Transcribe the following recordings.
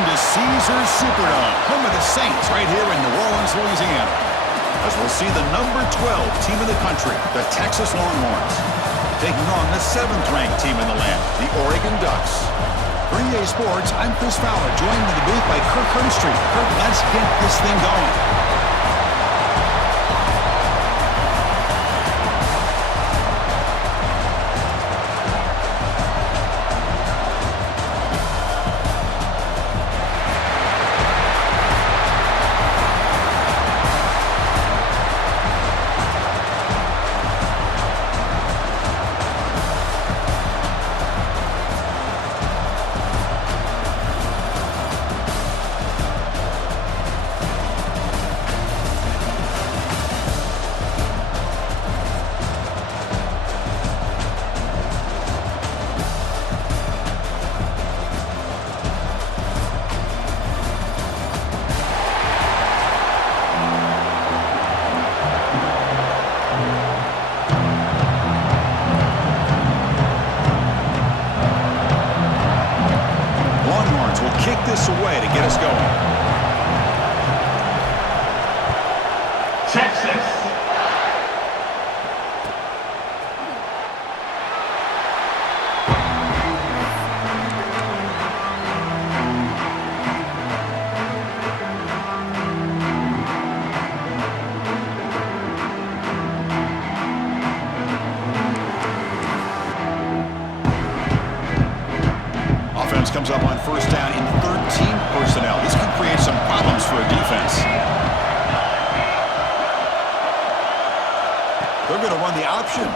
Welcome to Caesars Superdome, home of the Saints, right here in New Orleans, Louisiana. As we'll see the number 12 team in the country, the Texas Longhorns, taking on the 7th-ranked team in the land, the Oregon Ducks. For EA Sports, I'm Chris Fowler, joined in the booth by Kirk Herbstreit. Kirk, let's get this thing going. Kick this away to get us going. Texas. Offense comes up on first down in 13 personnel. This can create some problems for a defense. They're going to run the option.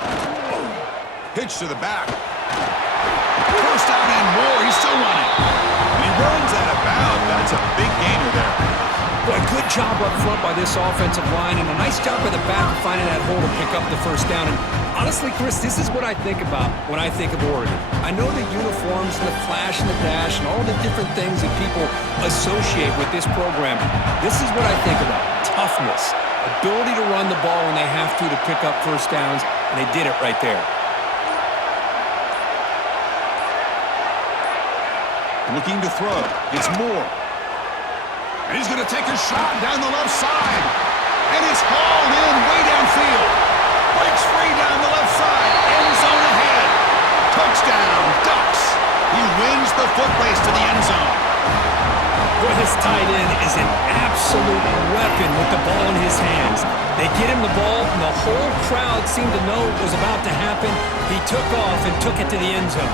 Pitch to the back. First down and more. He's still running. And he runs out of bounds. That's a big gainer there. Boy, good job up front by this offensive line, and a nice job by the back of finding that hole to pick up the first down. And honestly, Chris, this is what I think about when I think of Oregon. I know the uniforms and the flash and the dash and all the different things that people associate with this program. This is what I think about. Toughness, ability to run the ball when they have to pick up first downs, and they did it right there. Looking to throw. It's Moore. And he's going to take a shot down the left side. And it's hauled in way downfield. Breaks free down the left side. End zone ahead. Touchdown, Ducks. He wins the foot race to the end zone. Boy, this tight end is an absolute weapon with the ball in his hands. They get him the ball, and the whole crowd seemed to know what was about to happen. He took off and took it to the end zone.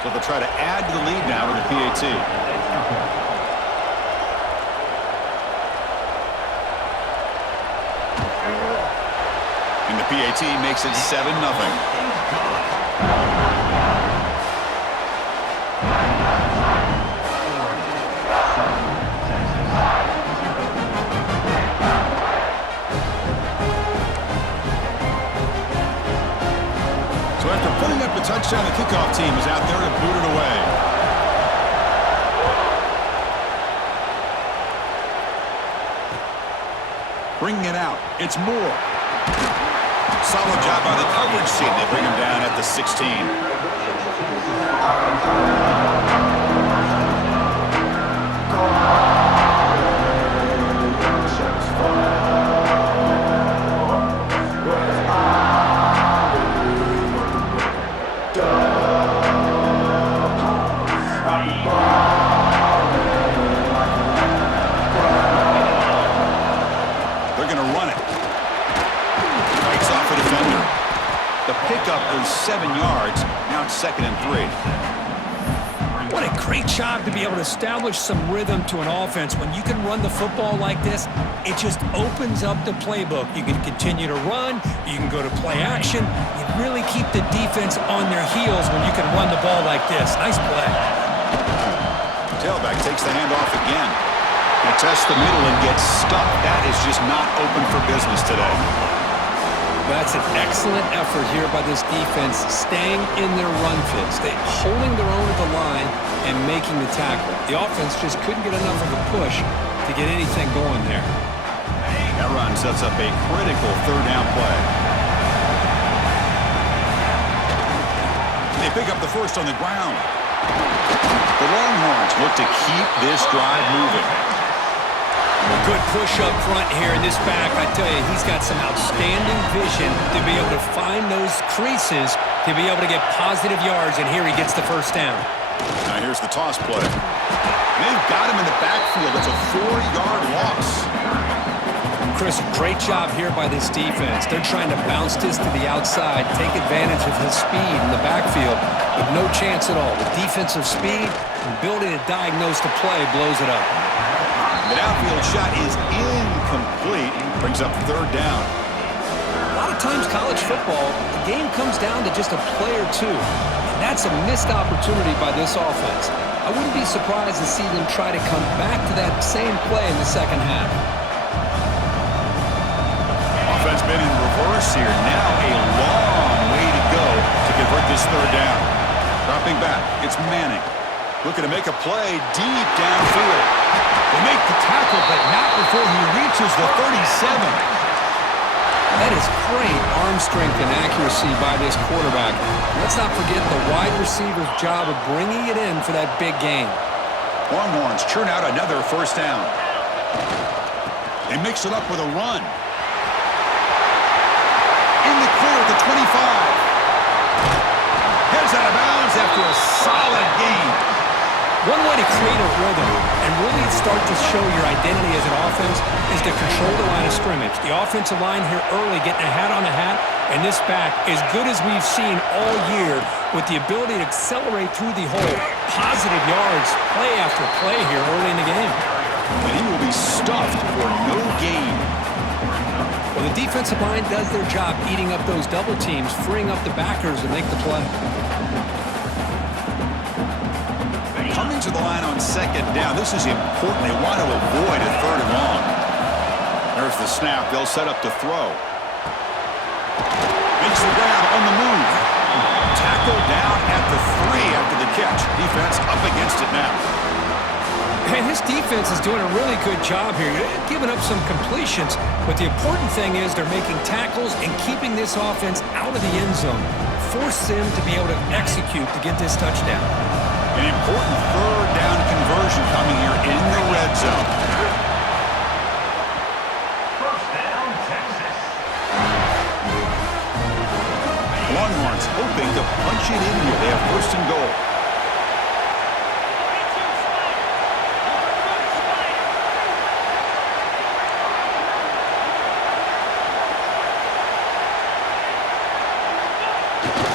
So they'll try to add to the lead now with the PAT. And the PAT makes it 7-0. So after putting up the touchdown, the kickoff team is out there to boot it away. Bringing it out, it's Moore. Solid job by the coverage team. They bring him down at the 16. Pickup is 7 yards. Now it's 2nd and 3. What a great job to be able to establish some rhythm to an offense. When you can run the football like this, it just opens up the playbook. You can continue to run. You can go to play action. You really keep the defense on their heels when you can run the ball like this. Nice play. Tailback takes the handoff again. And tests the middle and gets stuck. That is just not open for business today. That's an excellent effort here by this defense, staying in their run fit, holding their own at the line and making the tackle. The offense just couldn't get enough of a push to get anything going there. That run sets up a critical third down play. They pick up the first on the ground. The Longhorns look to keep this drive moving. A good push up front here in this back. I tell you, he's got some outstanding vision to be able to find those creases to be able to get positive yards, and here he gets the first down. Now here's the toss play. They've got him in the backfield. It's a 4-yard loss. Chris, great job here by this defense. They're trying to bounce this to the outside, take advantage of his speed in the backfield, but no chance at all. The defensive speed and ability to diagnose the play blows it up. The downfield shot is incomplete. Brings up third down. A lot of times college football, the game comes down to just a play or two. And that's a missed opportunity by this offense. I wouldn't be surprised to see them try to come back to that same play in the second half. Offense been in reverse here. Now a long way to go to convert this third down. Dropping back, it's Manning. Looking to make a play deep downfield. They make the tackle, but not before he reaches the 37. That is great arm strength and accuracy by this quarterback. Let's not forget the wide receiver's job of bringing it in for that big gain. Longhorns churn out another first down. They mix it up with a run. In the clear at the 25. Heads out of bounds after a solid gain. One way to create a rhythm and really start to show your identity as an offense is to control the line of scrimmage. The offensive line here early getting a hat on the hat, and this back, as good as we've seen all year, with the ability to accelerate through the hole. Positive yards, play after play here early in the game. And he will be stuffed for no gain. Well, the defensive line does their job eating up those double teams, freeing up the backers to make the play. Coming to the line on second down. This is important. They want to avoid a third and long. There's the snap. They'll set up to throw. Makes the grab on the move. Tackle down at the 3 after the catch. Defense up against it now. And his defense is doing a really good job here. They're giving up some completions, but the important thing is they're making tackles and keeping this offense out of the end zone. Force them to be able to execute to get this touchdown. An important third down conversion coming here in the red zone. First down, Texas. Longhorns hoping to punch it in here. They have first and goal.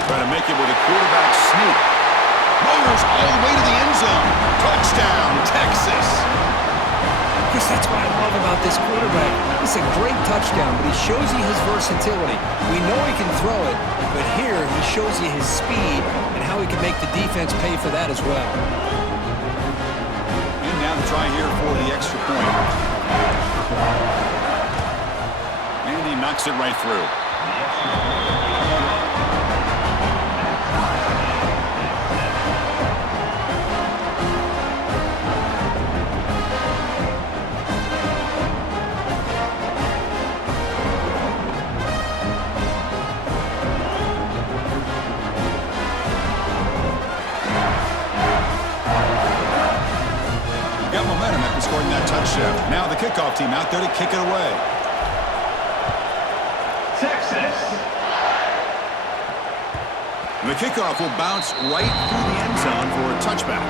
Trying to make it with a quarterback sneak. Motors all the way to the end zone. Touchdown, Texas. Chris, that's what I love about this quarterback. It's a great touchdown, but he shows you his versatility. We know he can throw it, but here he shows you his speed and how he can make the defense pay for that as well. And now the try here for the extra point. And he knocks it right through. Got momentum after scoring that touchdown. Now the kickoff team out there to kick it away. Texas. The kickoff will bounce right through the end zone for a touchback.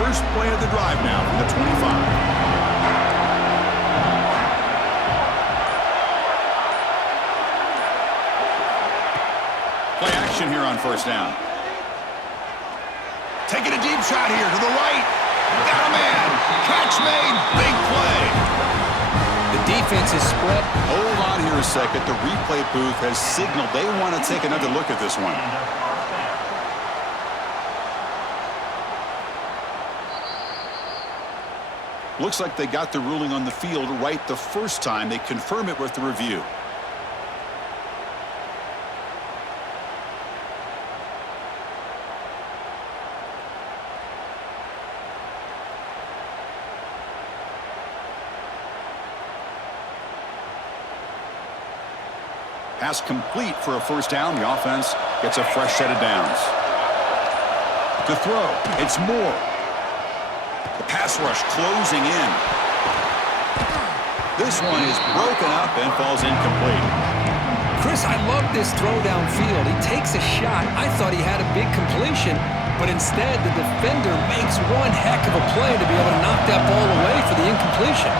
First play of the drive now from the 25. Play action here on first down. Taking a deep shot here to the right. Got a man. Catch made. Big play. defense is spread. Hold on here a second. The replay booth has signaled they want to take another look at this one. Looks like they got the ruling on the field right the first time. They confirm it with the review. Pass complete for a first down. The offense gets a fresh set of downs. To throw, it's Moore. The pass rush closing in. This one is broken up and falls incomplete. Chris, I love this throw downfield. He takes a shot. I thought he had a big completion, but instead the defender makes one heck of a play to be able to knock that ball away for the incompletion.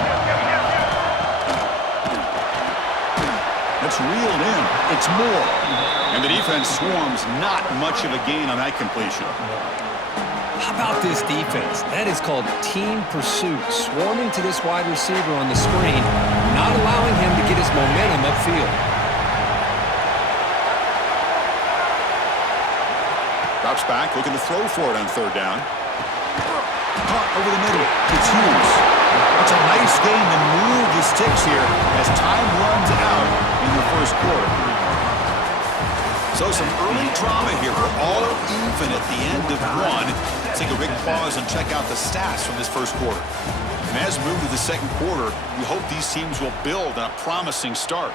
It's reeled in. It's Moore. And the defense swarms. Not much of a gain on that completion. How about this defense? That is called team pursuit. Swarming to this wide receiver on the screen, not allowing him to get his momentum upfield. Drops back, looking to throw for it on third down. Caught over the middle. It's Hughes. It's a nice game to move the sticks here as time runs out in the first quarter. So some early drama here. We're all even at the end of one. Let's take a big pause and check out the stats from this first quarter. And as we move to the second quarter, we hope these teams will build on a promising start.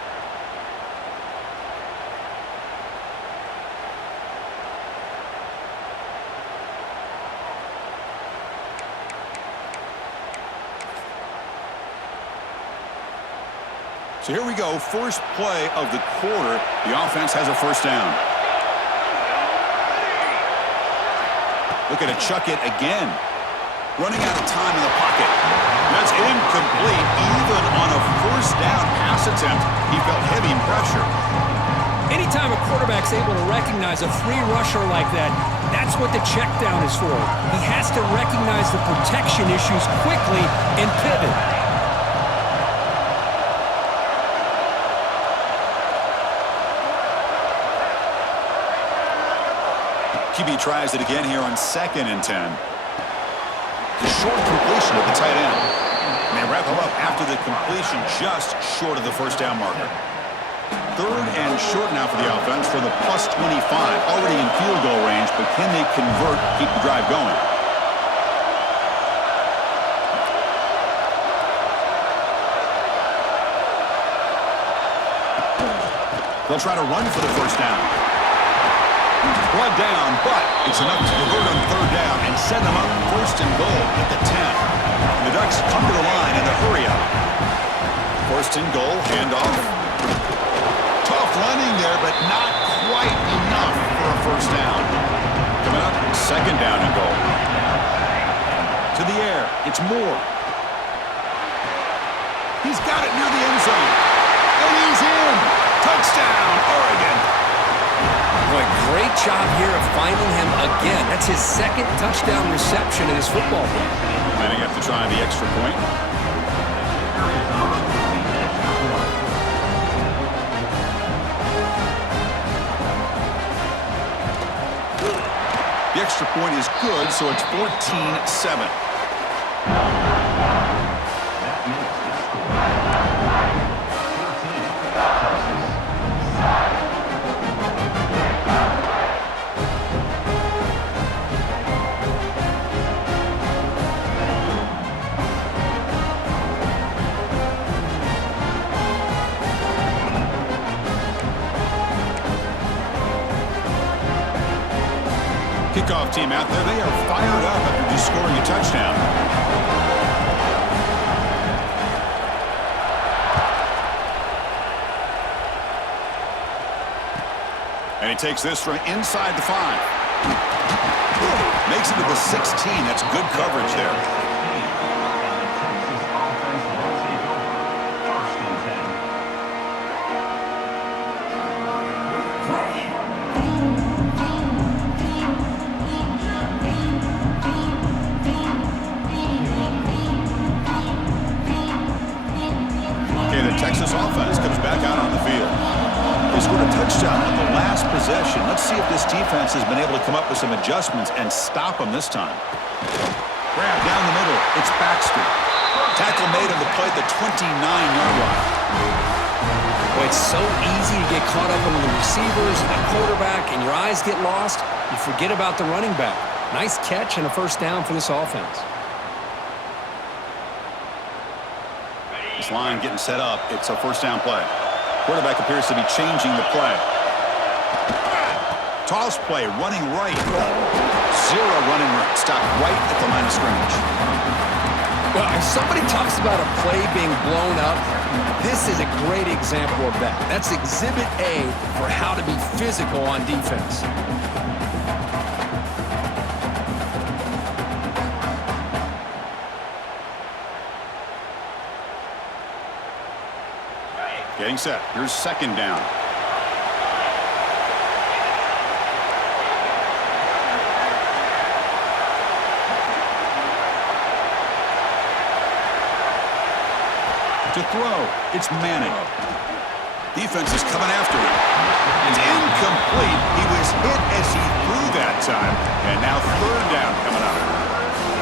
So here we go, first play of the quarter. The offense has a first down. Looking to chuck it again. Running out of time in the pocket. That's incomplete. Even on a first down pass attempt, he felt heavy pressure. Anytime a quarterback's able to recognize a free rusher like that, that's what the check down is for. He has to recognize the protection issues quickly and pivot. QB tries it again here on 2nd and 10. The short completion of the tight end. And they wrap him up after the completion just short of the first down marker. 3rd and short now for the offense for the +25. Already in field goal range, but can they convert, keep the drive going? They'll try to run for the first down. Brought down, but it's enough to convert on 3rd down and send them up 1st and goal at the 10. And the Ducks come to the line in a hurry up. 1st and goal, handoff. Tough running there, but not quite enough for a first down. Coming up, 2nd down and goal. To the air, it's Moore. He's got it near the end zone. And he's in. Touchdown, Oregon. Boy, great job here of finding him again. That's his 2nd touchdown reception in his football game. Planning have to try the extra point. The extra point is good, so it's 14-7. Kickoff team out there, they are fired up after just scoring a touchdown. And he takes this from inside the 5. Makes it to the 16. That's good coverage there. touchdown on the last possession. Let's see if this defense has been able to come up with some adjustments and stop them this time. Grab down the middle. It's Baxter. Tackle made on the play at the 29-yard line. Well, it's so easy to get caught up on the receivers and the quarterback, and your eyes get lost. You forget about the running back. Nice catch and a first down for this offense. This line getting set up. It's a first down play. Quarterback appears to be changing the play. Toss play, running right. Zero running right. Stop right at the line of scrimmage. Well, if somebody talks about a play being blown up, this is a great example of that. That's Exhibit A for how to be physical on defense. Getting set. Here's second down. To throw, it's Manning. Defense is coming after him. It's incomplete. He was hit as he threw that time. And now third down coming up.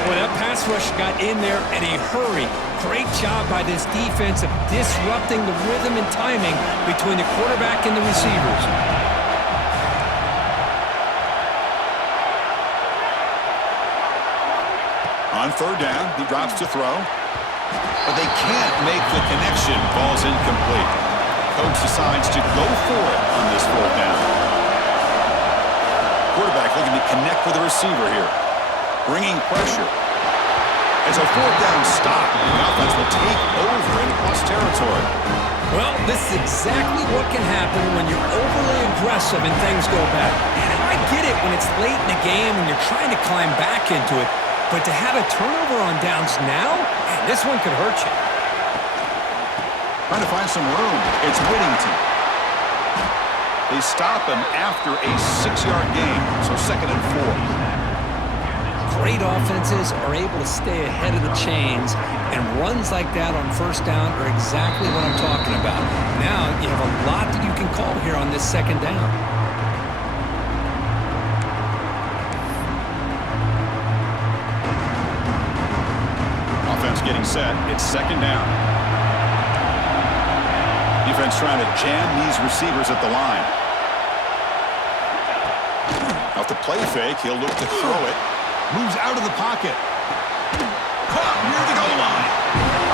Well, that pass rush got in there in a hurry. Great job by this defense of disrupting the rhythm and timing between the quarterback and the receivers. On third down, he drops to throw. But they can't make the connection. Ball's incomplete. Coach decides to go for it on this fourth down. Quarterback looking to connect with the receiver here. Bringing pressure. It's a fourth down stop. The offense will take over in plus territory. Well, this is exactly what can happen when you're overly aggressive and things go bad. And I get it when it's late in the game and you're trying to climb back into it. But to have a turnover on downs now, man, this one could hurt you. Trying to find some room. It's Whittington. They stop him after a 6-yard gain, so second and 4. Great offenses are able to stay ahead of the chains, and runs like that on first down are exactly what I'm talking about. Now you have a lot that you can call here on this second down. Getting set. It's second down. Defense trying to jam these receivers at the line. Off the play fake, he'll look to throw it. Moves out of the pocket. Caught near the goal line.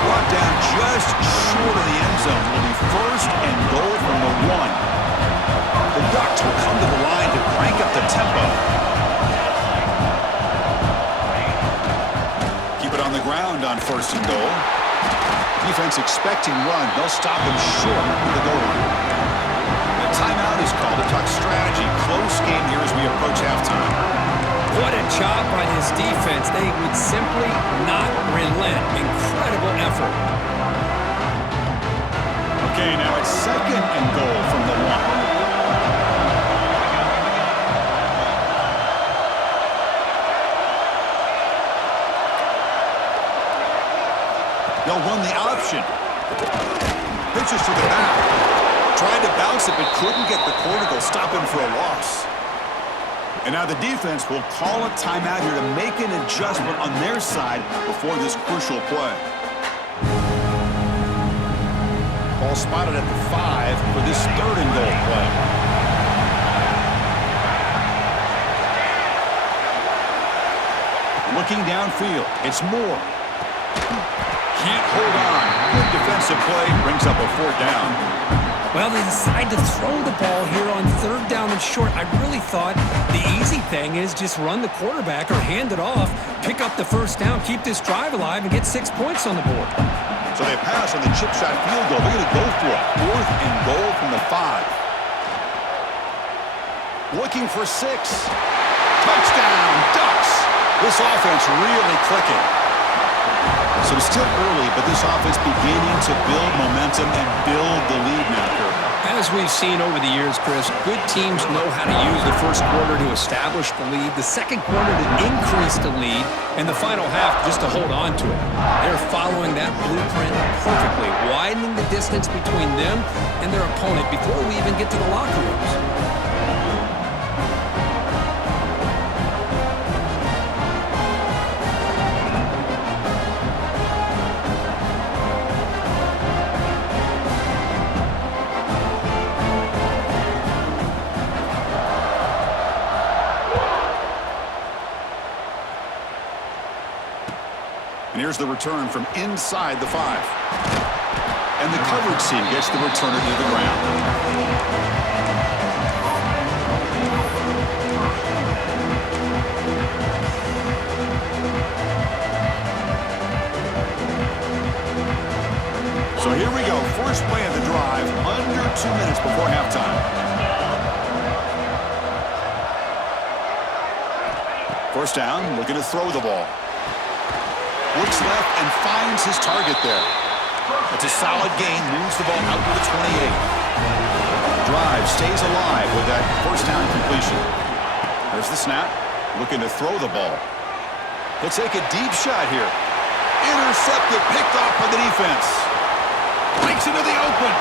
Brought down just short of the end zone. Will be first and goal from the 1. The Ducks will come to the line to crank up the tempo. On the ground on first and goal. Defense expecting run. They'll stop him short of the goal line. The timeout is called to talk strategy. Close game here as we approach halftime. What a job by this defense. They would simply not relent. Incredible effort. Okay, now it's second and goal from the 1. They'll run the option. Pitches to the back. Tried to bounce it, but couldn't get the corner to stop him for a loss. And now the defense will call a timeout here to make an adjustment on their side before this crucial play. Ball spotted at the 5 for this third and goal play. Looking downfield, it's Moore. Can't hold on. Good defensive play. Brings up a fourth down. Well, they decide to throw the ball here on third down and short. I really thought the easy thing is just run the quarterback or hand it off, pick up the first down, keep this drive alive, and get 6 points on the board. So they pass on the chip shot field goal. They're going to go for it. Fourth and goal from the 5. Looking for 6. Touchdown, Ducks. This offense really clicking. So it's still early, but this offense beginning to build momentum and build the lead now, Kirk. And As we've seen over the years, Chris, good teams know how to use the first quarter to establish the lead, the second quarter to increase the lead, and the final half just to hold on to it. They're following that blueprint perfectly, widening the distance between them and their opponent before we even get to the locker rooms. And here's the return from inside the 5. And the coverage team gets the returner to the ground. So here we go. First play of the drive, under 2 minutes before halftime. First down, looking to throw the ball. Looks left and finds his target there. It's a solid gain, moves the ball out to the 28. Drive stays alive with that first down completion. There's the snap, looking to throw the ball. He'll take a deep shot here. Intercepted, picked off by the defense. Breaks into the open.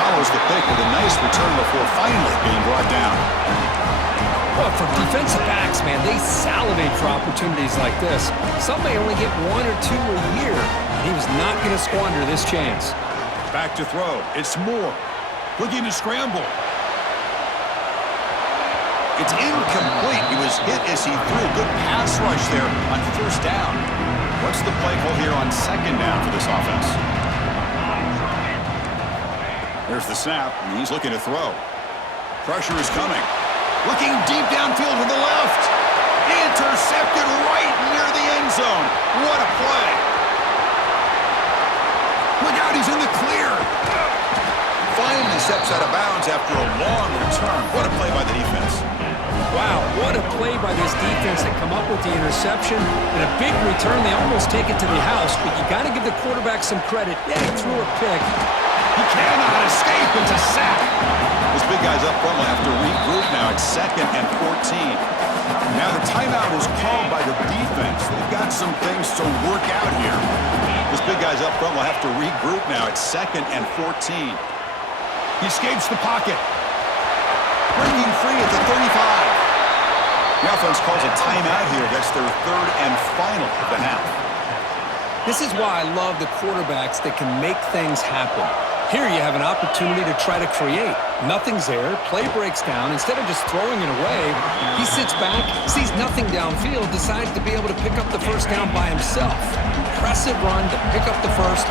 Follows the pick with a nice return before finally being brought down. Well, for defensive backs, man, they salivate for opportunities like this. Some may only get 1 or 2 a year, and he was not going to squander this chance. Back to throw. It's Moore. Looking to scramble. It's incomplete. He was hit as he threw. Good pass rush there on first down. What's the play call here on second down for this offense? There's the snap, and he's looking to throw. Pressure is coming. Looking deep downfield to the left. Intercepted right near the end zone. What a play. Look out, he's in the clear. Finally steps out of bounds after a long return. What a play by the defense. Wow, what a play by this defense that come up with the interception and a big return. They almost take it to the house, but you got to give the quarterback some credit. Yeah, he threw a pick. He cannot escape. It's a sack. This big guy's up front will have to regroup now. It's 2nd and 14. Now the timeout is called by the defense. They've got some things to work out here. This big guy's up front will have to regroup now. It's 2nd and 14. He escapes the pocket. Breaking free at the 35. The offense calls a timeout here. That's their 3rd and final of the half. This is why I love the quarterbacks that can make things happen. Here you have an opportunity to try to create. Nothing's there. Play breaks down. Instead of just throwing it away, he sits back, sees nothing downfield, decides to be able to pick up the first down by himself. Impressive run to pick up the first,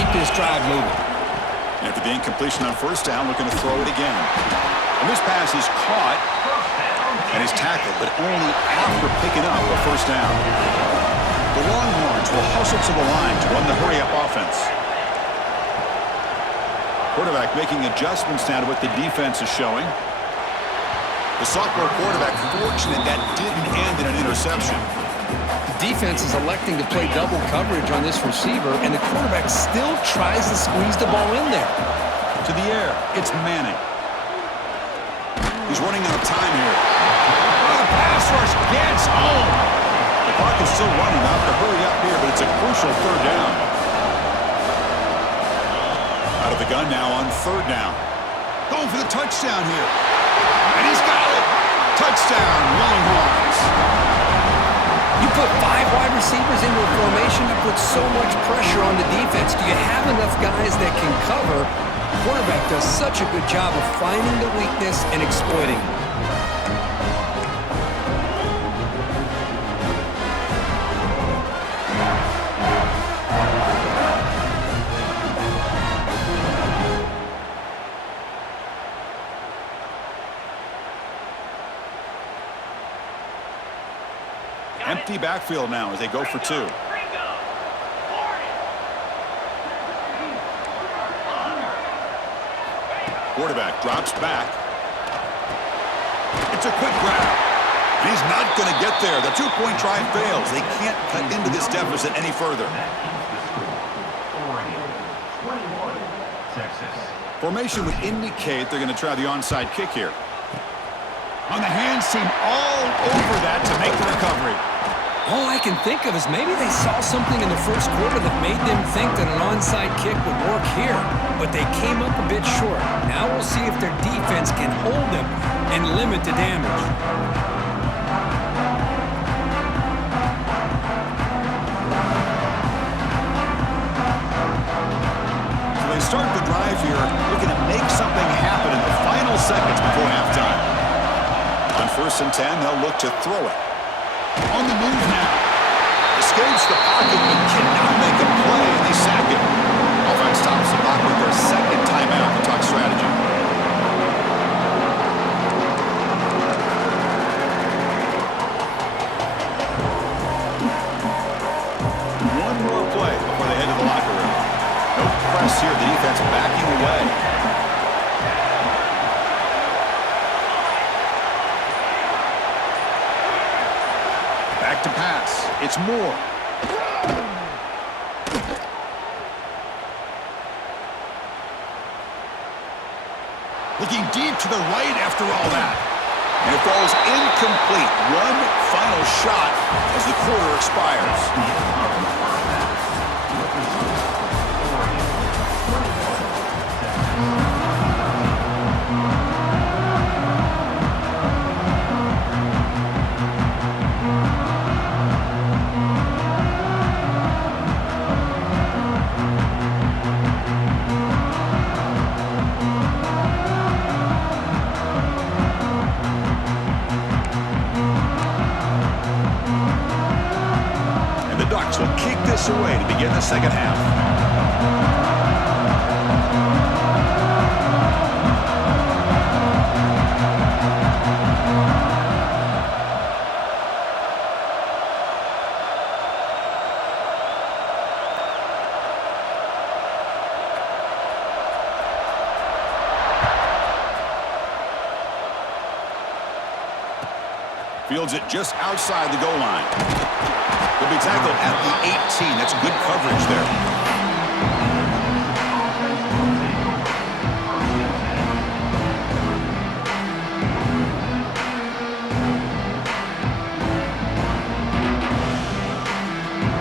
keep this drive moving. After the incompletion on first down, looking to throw it again. And this pass is caught and is tackled, but only after picking up a first down. The Longhorns will hustle to the line to run the hurry-up offense. Quarterback making adjustments now to what the defense is showing. The sophomore quarterback fortunate that didn't end in an interception. The defense is electing to play double coverage on this receiver, and the quarterback still tries to squeeze the ball in there. To the air, it's Manning. He's running out of time here. Oh, the pass rush gets home. The clock is still running. They'll have to hurry up here, but it's a crucial 3rd down. Out of the gun now on 3rd down. Going for the touchdown here. And he's got it. Touchdown, Longhorns. You put 5 wide receivers into a formation, you put so much pressure on the defense. Do you have enough guys that can cover? The quarterback does such a good job of finding the weakness and exploiting it. Empty backfield now as they go for 2. Quarterback drops back. It's a quick grab. And he's not going to get there. The 2-point try fails. They can't cut into this deficit any further. Formation would indicate they're going to try the onside kick here. On the hands team all over that to make the recovery. All I can think of is maybe they saw something in the first quarter that made them think that an onside kick would work here, but they came up a bit short. Now we'll see if their defense can hold them and limit the damage. So they start the drive here, looking to make something happen in the final seconds before halftime. On 1st and 10, they'll look to throw it. On the move now. Escapes the pocket, but cannot make a play, and they sack it. Offense stops the clock with their second timeout to talk strategy. One more play before they head to the locker room. No press here. The defense backing away. Back to pass. It's Moore. Looking deep to the right after all that. And it falls incomplete. One final shot as the quarter expires. Will kick this away to begin the second half. Fields it just outside the goal line. Will be tackled at the 18. That's good coverage there.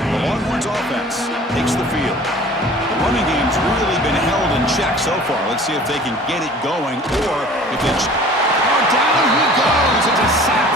The Longhorns offense takes the field. The running game's really been held in check so far. Let's see if they can get it going, or if it's... Oh, down he goes. It's a sack.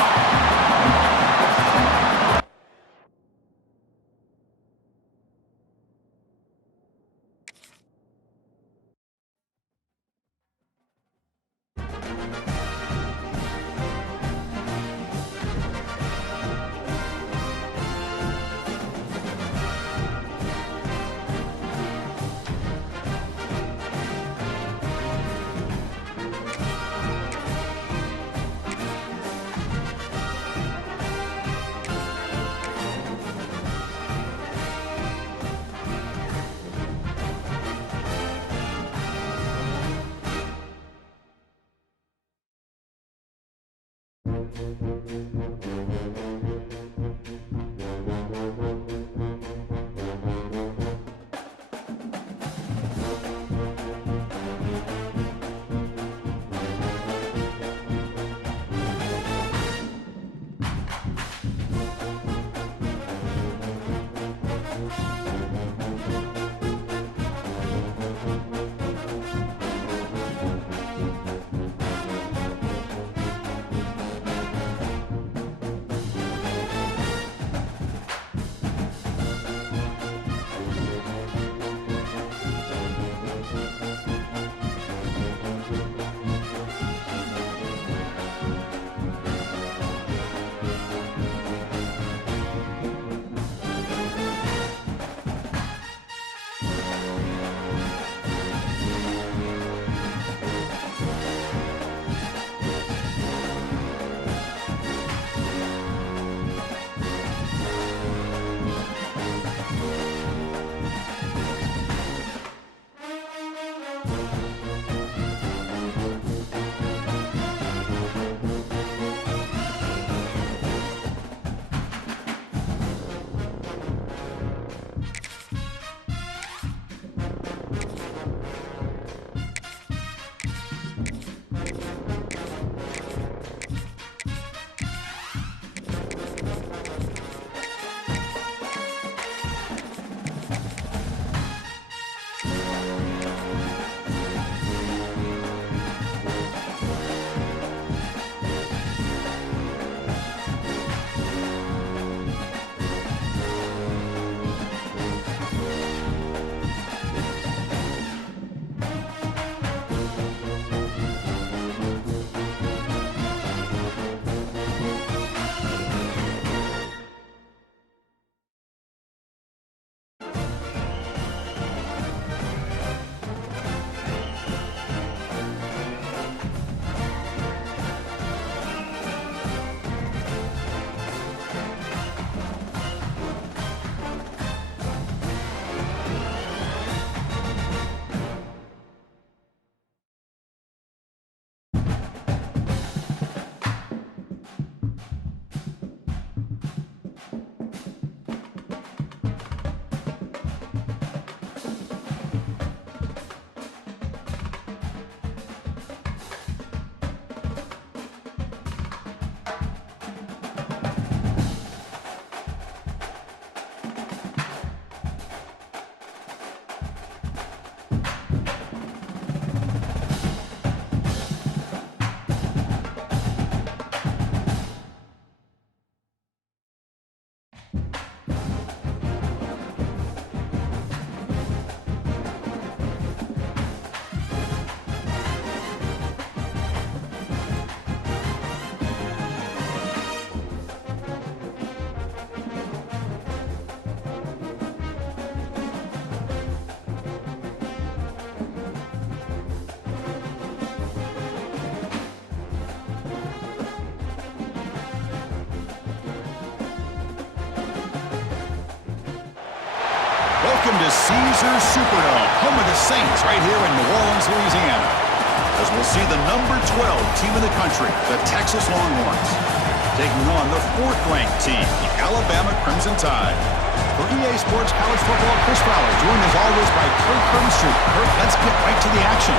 Caesars Superdome, home of the Saints, right here in New Orleans, Louisiana. As we'll see the number 12 team in the country, the Texas Longhorns, taking on the 4th-ranked team, the Alabama Crimson Tide. For EA Sports College Football, Chris Fowler, joined as always by Kirk Herbstreit. Kirk, let's get right to the action.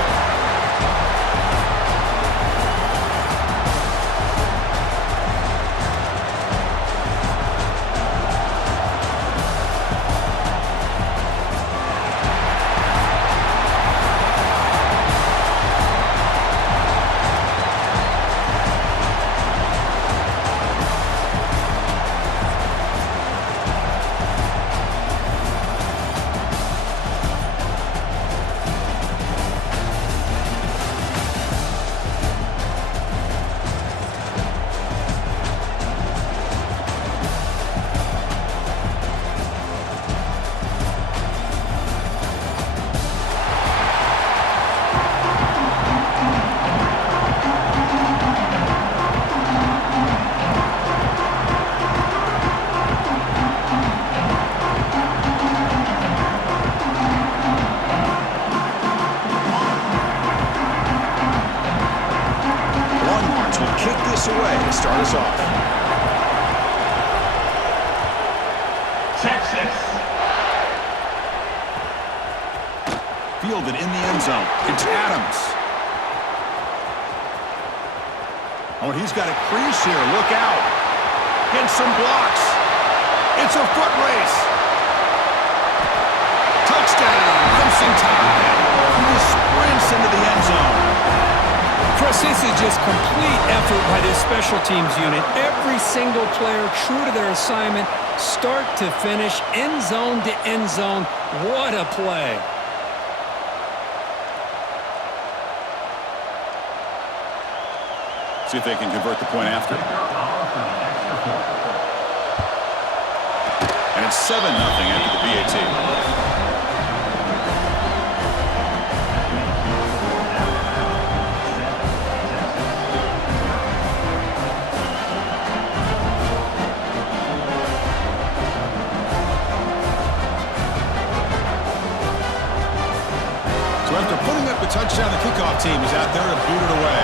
Away to start us off. Texas. Fielded in the end zone. It's Adams. Oh, he's got a crease here. Look out. Get some blocks. It's a foot race. Touchdown. Crimson Tide. He sprints into the end zone. Chris, this is just complete effort by this special teams unit. Every single player true to their assignment, start to finish, end zone to end zone. What a play. See if they can convert the point after. And it's 7-0 after the PAT. After putting up a touchdown, the kickoff team is out there to boot it away.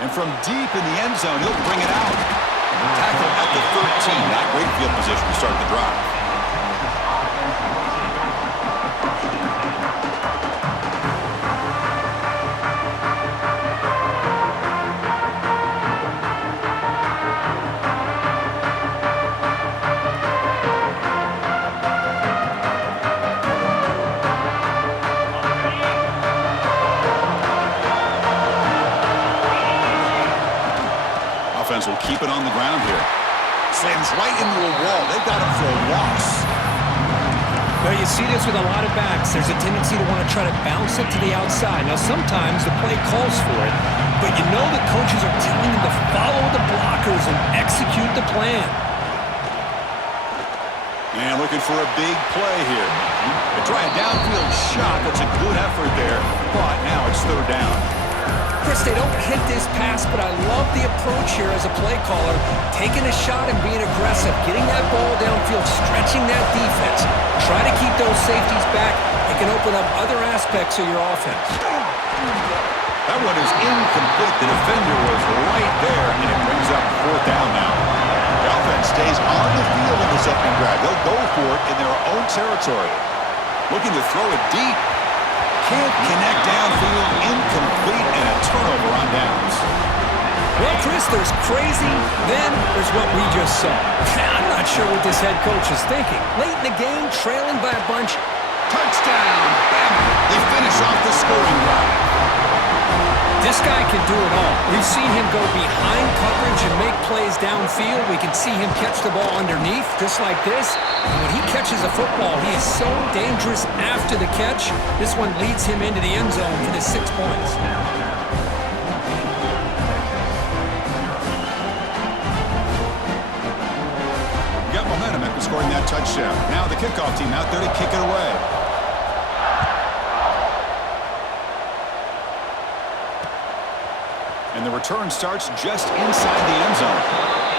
And from deep in the end zone, he'll bring it out. Tackle at the 13. Not great field position to start the drive. Offense will keep it on the ground here. Slams right into a wall. They've got him for a loss. Well, you see this with a lot of backs. There's a tendency to want to try to bounce it to the outside. Now, sometimes the play calls for it, but you know the coaches are telling them to follow the blockers and execute the plan. And looking for a big play here. They try a downfield shot. That's a good effort there, but now it's 3rd down. Chris, they don't hit this pass, but I love the approach here as a play caller. Taking a shot and being aggressive, getting that ball downfield, stretching that defense. Try to keep those safeties back. It can open up other aspects of your offense. That one is incomplete. The defender was right there, and it brings up 4th down now. The offense stays on the field in this opening drive. They'll go for it in their own territory. Looking to throw it deep. Can't connect downfield, incomplete, and a turnover on downs. Well, Chris, there's crazy, then there's what we just saw. I'm not sure what this head coach is thinking. Late in the game, trailing by a bunch. Touchdown! Bama! They finish off the scoring drive. This guy can do it all. We've seen him go behind coverage and make plays downfield. We can see him catch the ball underneath, just like this. And when he catches a football, he is so dangerous after the catch. This one leads him into the end zone for the 6 points. Got momentum after scoring that touchdown. Now the kickoff team out there to kick it away. And the return starts just inside the end zone.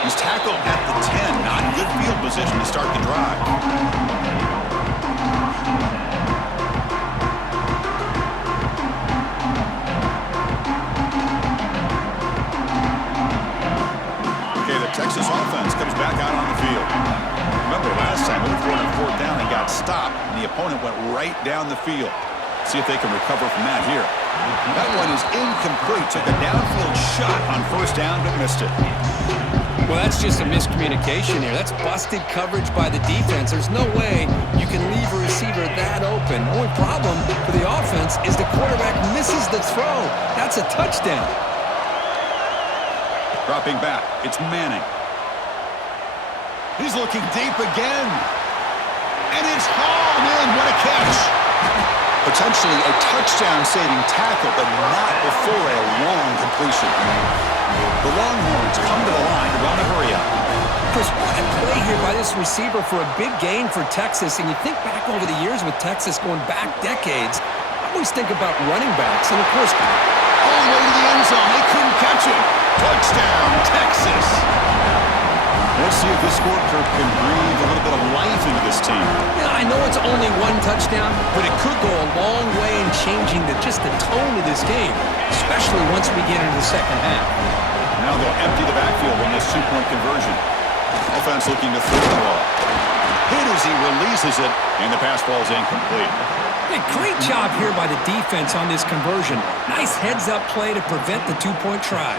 He's tackled at the 10. Not good field position to start the drive. Okay, the Texas offense comes back out on the field. Remember last time they were throwing on fourth down and got stopped, and the opponent went right down the field. See if they can recover from that here. That one is incomplete. Took a downfield shot on first down, but missed it. Well, that's just a miscommunication here. That's busted coverage by the defense. There's no way you can leave a receiver that open. The only problem for the offense is the quarterback misses the throw. That's a touchdown. Dropping back, it's Manning. He's looking deep again. And it's hauled in. What a catch. Potentially a touchdown-saving tackle, but not before a long completion. The Longhorns come to the line to run a hurry up. Chris, what a play here by this receiver for a big gain for Texas. And you think back over the years with Texas going back decades, I always think about running backs. And, of course, all the way to the end zone. They couldn't catch it. Touchdown, Texas. Let's see if this score can breathe a little bit of life into this team. Yeah, I know it's only one touchdown, but it could go a long way in changing just the tone of this game, especially once we get into the second half. Now they'll empty the backfield on this two-point conversion. Offense looking to throw the ball. Hit as he releases it, and the pass ball is incomplete. Hey, great job here by the defense on this conversion. Nice heads-up play to prevent the two-point try.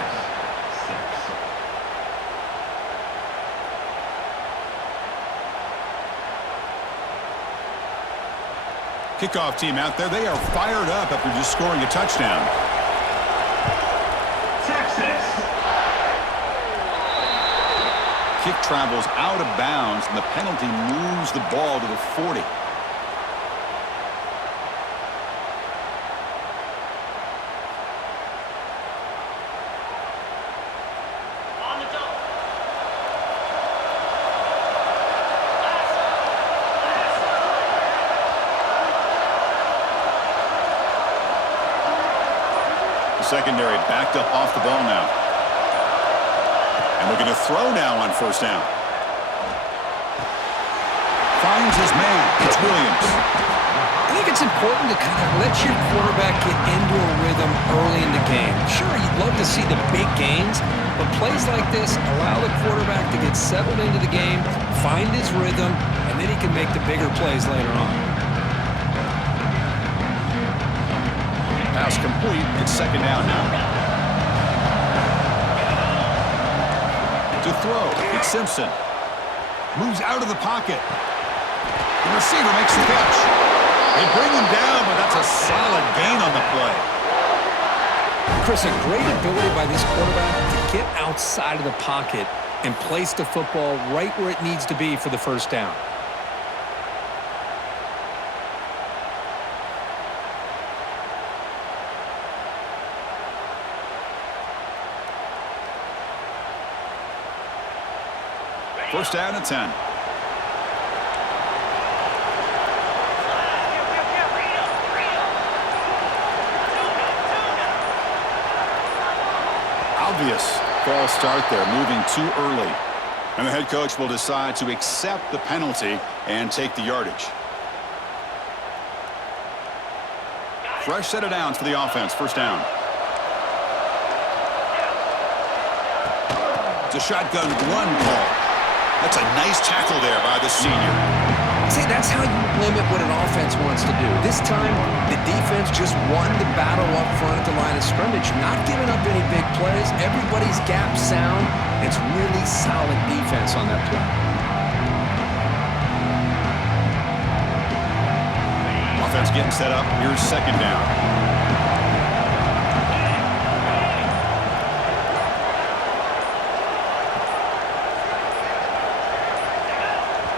Kickoff team out there, they are fired up after just scoring a touchdown. Texas. Kick travels out of bounds, and the penalty moves the ball to the 40. Secondary backed up off the ball now. And looking to throw now on first down. Finds his man. It's Williams. I think it's important to kind of let your quarterback get into a rhythm early in the game. Sure, you'd love to see the big gains, but plays like this allow the quarterback to get settled into the game, find his rhythm, and then he can make the bigger plays later on. Pass complete. It's second down now. To throw, it's Simpson. Moves out of the pocket. The receiver makes the catch. They bring him down, but that's a solid gain on the play. Chris, a great ability by this quarterback to get outside of the pocket and place the football right where it needs to be for the first down. First down at 10. Obvious false start there, moving too early. And the head coach will decide to accept the penalty and take the yardage. Fresh set of downs for the offense. First down. It's a shotgun run call. That's a nice tackle there by the senior. See, that's how you limit what an offense wants to do. This time, the defense just won the battle up front at the line of scrimmage, not giving up any big plays. Everybody's gap sound. It's really solid defense on that play. Offense getting set up. Here's second down.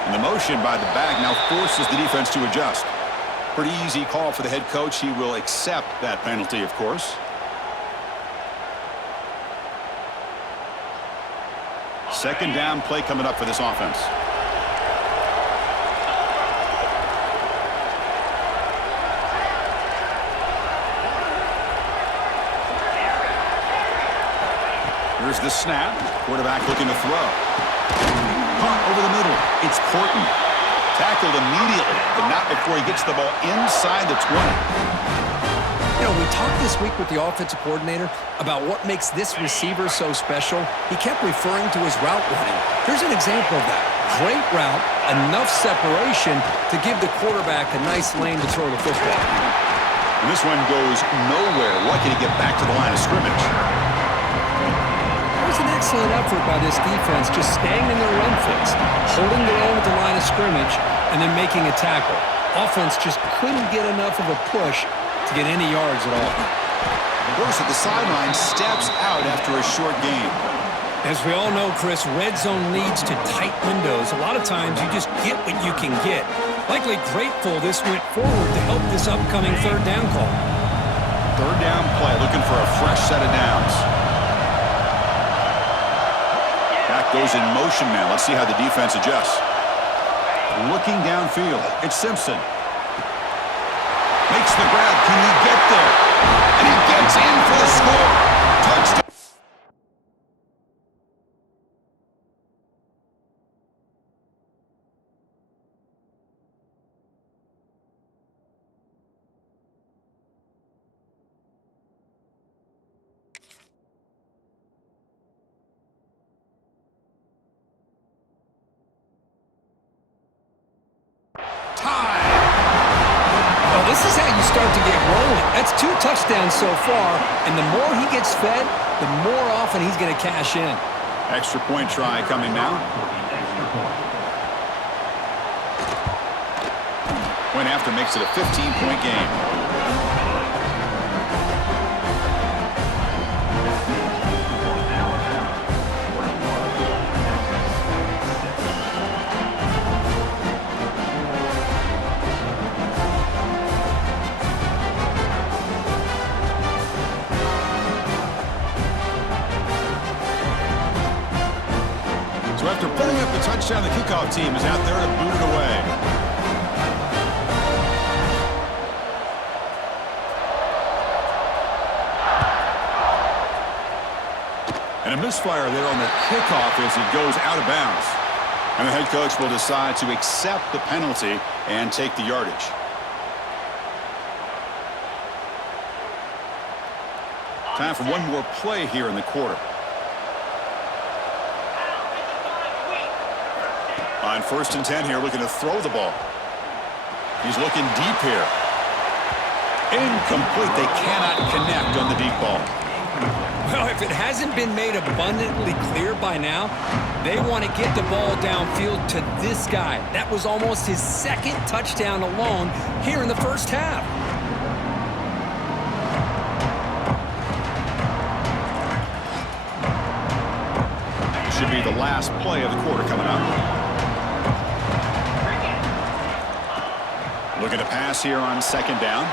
And the motion by the back now forces the defense to adjust. Pretty easy call for the head coach. He will accept that penalty, of course. Second down play coming up for this offense. Here's the snap. Quarterback looking to throw. Punt over the middle. It's Corton. Tackled immediately, but not before he gets the ball inside the 20. You know, we talked this week with the offensive coordinator about what makes this receiver so special. He kept referring to his route running. Here's an example of that. Great route, enough separation to give the quarterback a nice lane to throw the football. And this one goes nowhere. Lucky to get back to the line of scrimmage. That was an excellent effort by this defense, just staying in their run fix, holding their own at the line of scrimmage, and then making a tackle. Offense just couldn't get enough of a push to get any yards at all. Burst at the sideline, steps out after a short game. As we all know, Chris, red zone leads to tight windows. A lot of times you just get what you can get. Likely grateful this went forward to help this upcoming third down call. Third down play, looking for a fresh set of downs. Back goes in motion now. Let's see how the defense adjusts. Looking downfield, it's Simpson. Makes the grab. Can he get there? And he gets in for the score. Touchdown. This is how you start to get rolling. That's 2 touchdowns so far, and the more he gets fed, the more often he's going to cash in. Extra point try coming now. Point after makes it a 15-point game. After putting up the touchdown, the kickoff team is out there to boot it away. And a misfire there on the kickoff as it goes out of bounds. And the head coach will decide to accept the penalty and take the yardage. Time for one more play here in the quarter. On 1st and 10 here, looking to throw the ball. He's looking deep here. Incomplete. They cannot connect on the deep ball. Well, if it hasn't been made abundantly clear by now, they want to get the ball downfield to this guy. That was almost his 2nd touchdown alone here in the first half. This should be the last play of the quarter coming up. Looking to pass here on 2nd down.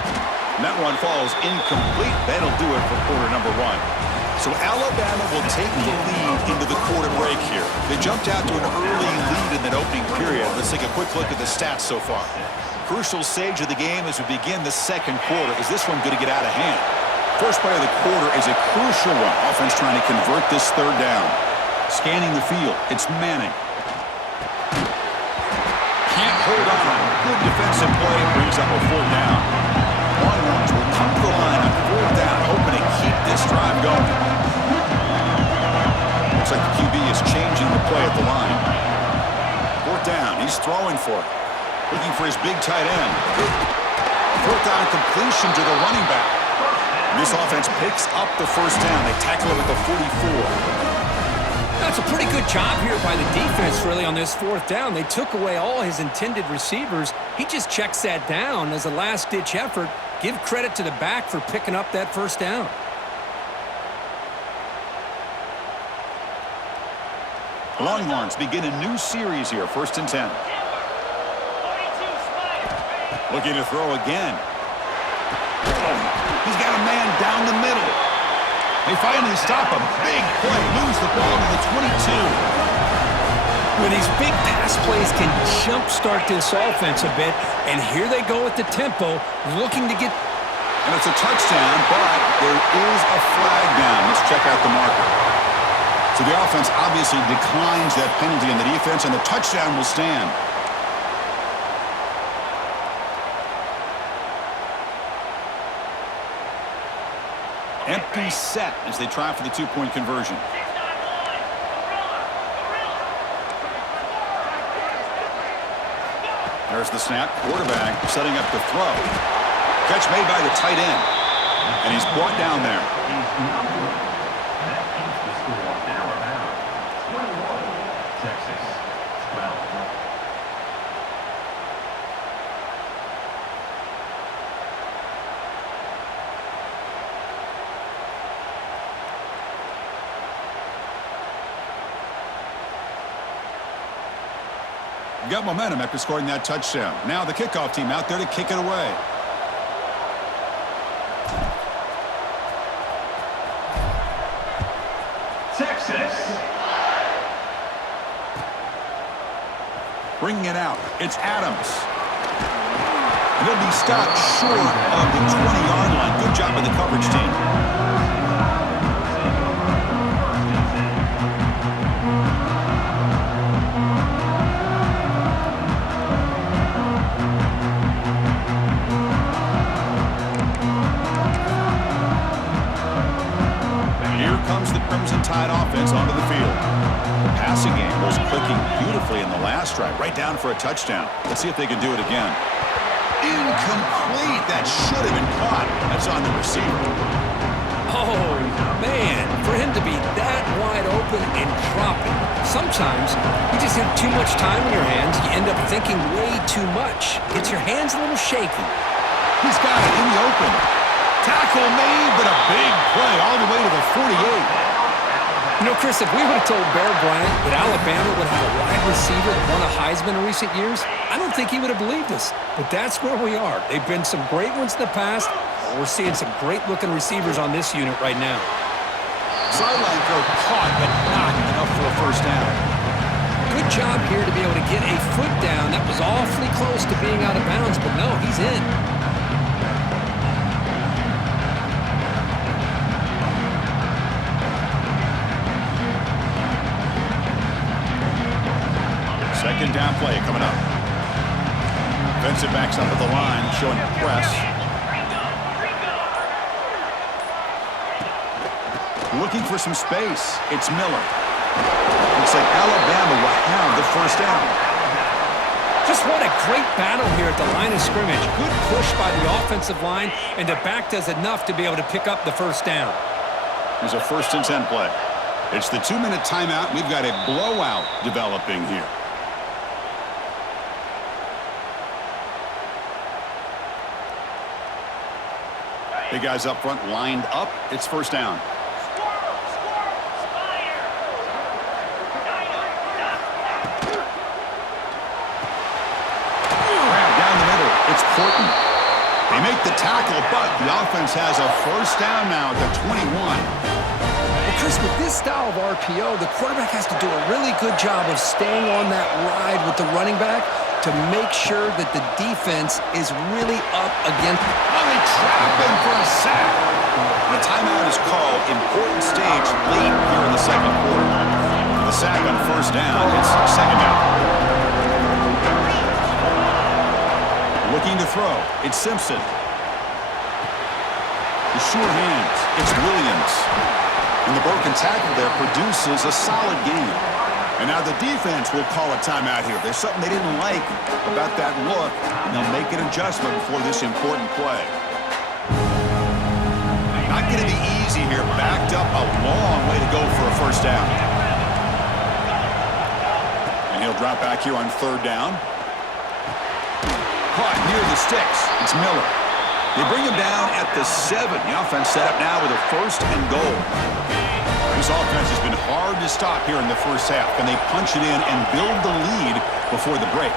And that one falls incomplete. That'll do it for quarter number 1. So Alabama will take the lead into the quarter break here. They jumped out to an early lead in that opening period. Let's take a quick look at the stats so far. Crucial stage of the game as we begin the 2nd quarter. Is this one going to get out of hand? First play of the quarter is a crucial one. Offense trying to convert this 3rd down. Scanning the field. It's Manning. Can't hold on. Good defensive play brings up a 4th down. Longhorns will come to the line on 4th down, hoping to keep this drive going. Looks like the QB is changing the play at the line. 4th down. He's throwing for it. Looking for his big tight end. 4th down completion to the running back. And this offense picks up the 1st down. They tackle him at the 44. That's a pretty good job here by the defense, really, on this 4th down. They took away all his intended receivers. He just checks that down as a last-ditch effort. Give credit to the back for picking up that 1st down. Longhorns begin a new series here, 1st and 10. Looking to throw again. He's got a man down the middle. They finally stop a big play, lose the ball to the 22. Well, these big pass plays can jumpstart this offense a bit, and here they go with the tempo, looking to get... And it's a touchdown, but there is a flag down. Let's check out the marker. So the offense obviously declines that penalty in the defense, and the touchdown will stand. Empty set as they try for the two-point conversion. There's the snap. Quarterback setting up the throw. Catch made by the tight end. And he's brought down there. That keeps the score out of bounds. 21, Texas 12. Got momentum after scoring that touchdown. Now the kickoff team out there to kick it away. Texas. Bringing it out. It's Adams. And it'll be stopped short of the 20-yard line. Good job by the coverage team. Crimson Tide offense onto the field. The passing game was clicking beautifully in the last drive, right down for a touchdown. Let's see if they can do it again. Incomplete. That should have been caught. That's on the receiver. Oh, man, for him to be that wide open and drop it. Sometimes you just have too much time in your hands. You end up thinking way too much. Gets your hands a little shaky. He's got it in the open. Tackle made, but a big play all the way to the 48. You know, Chris, if we would have told Bear Bryant that Alabama would have a wide receiver that won a Heisman in recent years, I don't think he would have believed us. But that's where we are. They've been some great ones in the past. We're seeing some great-looking receivers on this unit right now. Sideline throw caught, but not enough for a first down. Good job here to be able to get a foot down. That was awfully close to being out of bounds, but no, he's in. Second down play coming up. Defensive backs up at the line, showing press. Looking for some space. It's Miller. Looks like Alabama will have the first down. Just what a great battle here at the line of scrimmage. Good push by the offensive line, and the back does enough to be able to pick up the first down. There's a 1st and 10 play. It's the 2-minute timeout. We've got a blowout developing here. Big guys up front lined up. It's first down. Down the middle. It's Porton. They make the tackle, but the offense has a first down now at the 21. Well, Chris, with this style of RPO, the quarterback has to do a really good job of staying on that ride with the running back to make sure that the defense is really up against. Oh, they trap him for a sack. The timeout is called. Important stage late here in the second quarter. The sack on first down. It's second down. Looking to throw. It's Simpson. The sure hands. It's Williams. And the broken tackle there produces a solid game. And now the defense will call a timeout here. There's something they didn't like about that look, and they'll make an adjustment before this important play. Not going to be easy here. Backed up a long way to go for a first down. And he'll drop back here on third down. Caught near the sticks. It's Miller. They bring him down at the 7. The offense set up now with a 1st and goal. This offense has been hard to stop here in the first half. Can they punch it in and build the lead before the break?